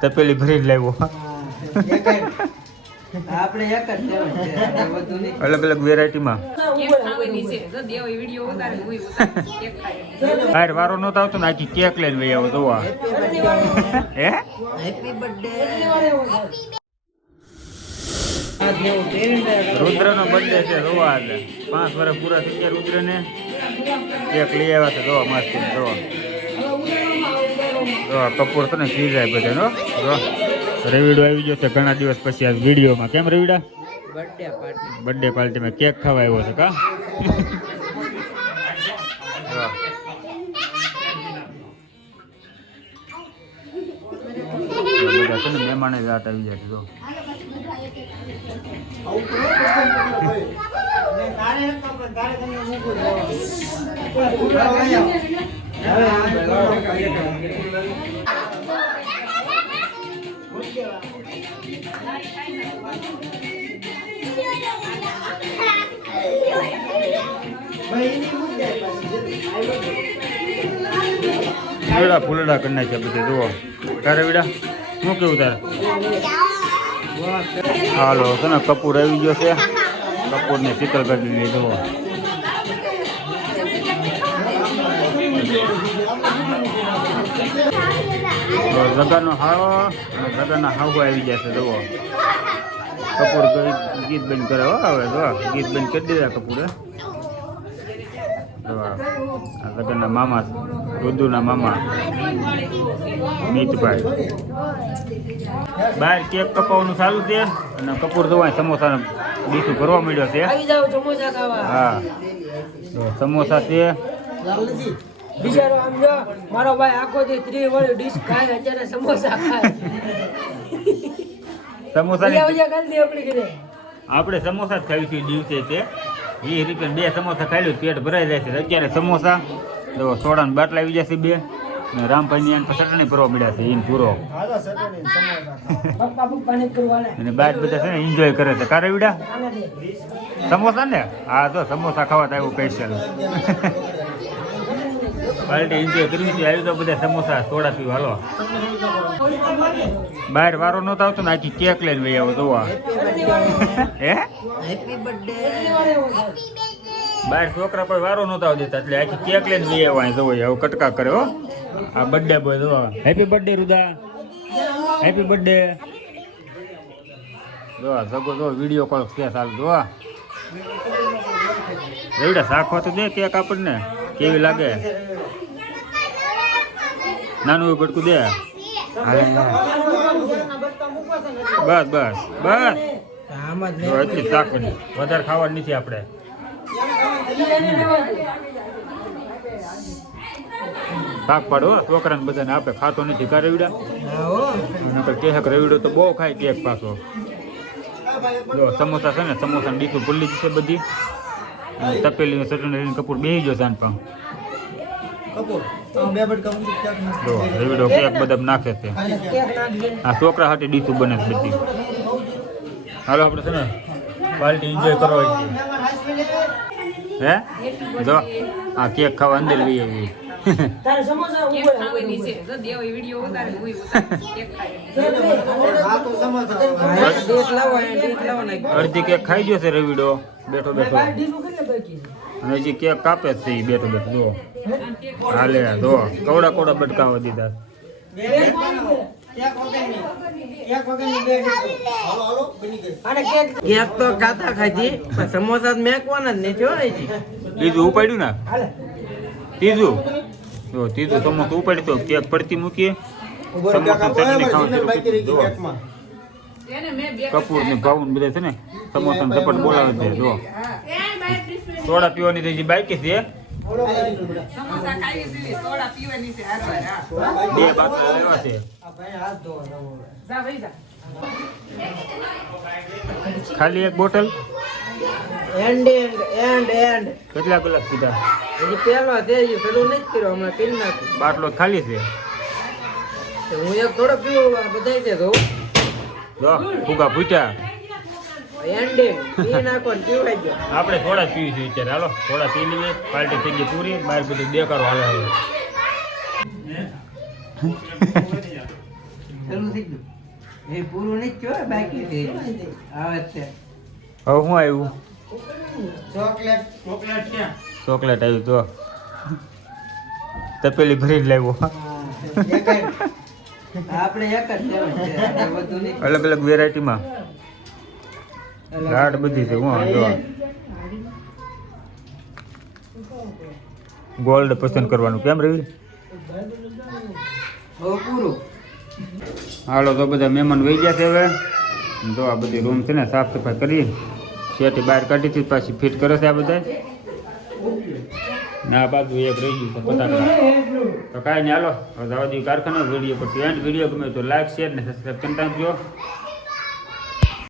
તપેલી ભરીને લાવ્યો. આપણે એક જ લેવાનું છે બધું નહીં. અલગ અલગ વેરાયટીમાં બહાર વારો નતો આવતો ને આખી કેક લઈને વહી આવો જોવા. હે હેપી બર્થડે. રુદ્રનો બર્થડે છે જોવા. એટલે 5 વર્ષ પૂરા થઈ ગયા રુદ્રને. કેક લઈ આવ્યા છે જોવા મસ્ત જોવા. કપૂર તો ને ખી જાય બધાનો. રવિડો આવી ગયો છે ઘણા દિવસ પછી આ વિડીયોમાં. કેમ રવિડા? બર્થડે પાર્ટીમાં કેક ખાવા આવ્યો છે કા? બધા છે ને મહેમાને રાત આવી જાય છે જો. ફૂલડા કરી નાખ્યા બધે જુઓ. તારે વિડા શું કેવું તારે? હાલો છે ને કપૂર આવી ગયો છે. કપૂર ને શીતલ કરી દીધી જુઓ. જગાનો હાળો અને જગાના હાવો આવી ગયા છે જુઓ. કપૂર ગીત બંધ કરે હો હવે જો. ગીત બંધ કરી દીધા કપૂરે. આ જગાના મામા રુદુના મામા મીતભાઈ. બહાર કેક કપાવવાનું ચાલુ છે અને કપૂર જોવાય સમોસા ડીશું ભરવા મળ્યો છે. હા સમોસા છે. બિચારો આમ જો મારો ભાઈ આખો દી 3 વાળી ડીશ ખાય અત્યારે સમોસા ખાય. સમોસા આપણે સમોસા જ ખાવી છે દિવસે છે. 20 રૂપિયા 2 સમોસા ખાઈ લો પેટ ભરાઈ જાય છે. અત્યારે સમોસા જો સોડાના બાટલા આવી જશે 2 ને રામભાઈની આને ચટણી ભરવા મળ્યા છે ઈન પૂરો. અને બાર બધા છે ને એન્જોય કરે છે. કારે વિડા સમોસા ને? હા તો સમોસા ખાવા આવ્યું સ્પેશિયલ. પાર્ટી એન્જોય કરવી હતી. આવી તો બધા સમોસા સોડા પીવા હાલો. બહાર વારો નતો આવતો ને આખી કેક લઈને વહી આવો જોવા. હે હેપી બર્થડે. બહાર છોકરા પર વારો નતો આવતો દેતા એટલે આખી કેક લઈને વહી આવ્યા જોવો. હવે કટકા કરે હો. આ બર્થડે બોય જોવા. Happy birthday રુદા. હેપી બર્થડે જોવા. જગો જો વિડીયો કોલ કે ચાલ જોવા. એવડા શાખવા તો દે કેક આપણને કેવી લાગે. નાનું બટકું દે. બસ બસ બસ એટલી શાક બની. વધારે ખાવાની નથી આપણે. શાક પાડો છોકરાને બધાને આપે. ખાતો નથી કા રવિડા? કેક રવિડો તો બહુ ખાય કેક પાછો. જો સમોસા છે ને સમોસા ની ડીશું ભૂલી જશે બધી. તપેલી ચટણી કપૂર બેસી ગયો સાંજ પણ. રવિડો કેક બધા નાખે છે. આ છોકરા હાટે ડીશું બને છે બધી. હાલો આપણે છે ને પાર્ટી એન્જોય કરવા. હે જો આ કેક ખાવા અંદર લઈ આવી. અડધી કેક ખાઈ ગયો છે રવિડો બેઠો બેઠો. અને હજી કેક કાપે છે બેઠો બેઠો જો. હાલે જો કવડા કવડા બટકાવા દીધા. કેક તો ખાતા ખાધી સમોસા મેકવાના જ નહીં. બીજું ઉપાડ્યું ને ત્રીજું સમોસું ઉપાડ્યું તો કેક પડતી મૂકીએ. સમોસા ચટણી ખાવા કપૂર ને ભાવન બધા છે ને સમોસા ઝપટ બોલાવે છે જો. સોડા પીવાની થઈ બાકી છે. 2 બાટલા લેવા છે. ખાલી એક બોટલ. કેટલા કલાક પીધા? પેલો છે પેલું નથી કર્યો હમણાં પી નાખ્યું. બાટલો ખાલી છે. હું એક થોડો પીવું બધા છે તો જો ફુગા ફૂટ્યા. આપણે થોડા પીવી છે અત્યારે. હાલો થોડા પી લઈએ. પાર્ટી થઈ ગઈ પૂરી. બહાર બધું દેખાડો હાલે. ચાલુ થઈ ગયું એ પૂરું નહીં થયું બાકી છે આવે છે હવે શું આવ્યું ચોકલેટ ચોકલેટ આવ્યું તો તપેલી ભરીને લાવ્યો આપણે એક જ લેવાનું છે આપણે બધું નહીં અલગ અલગ વેરાયટીમાં લાડ બધી છે હું જો ગોલ્ડ પસંદ કરવાનું કેમ રવિ બહુ પૂરું હાલો તો બધા મહેમાન વહી ગયા છે હવે જો આ બધી રૂમ છે ને સાફ સફાઈ કરી શેઠી બહાર કાઢી હતી પાછી ફિટ કરે છે આ બધા ના બાજુ એક રહી ગયું છે પતાકડા તો કાંઈ નહીં હાલો હવે જવા દઈએ કારખાના વિડીયો પછી એન્ડ વિડીયો ગમે તો લાઈક શેર ને સબસ્ક્રાઈબ કરતા જો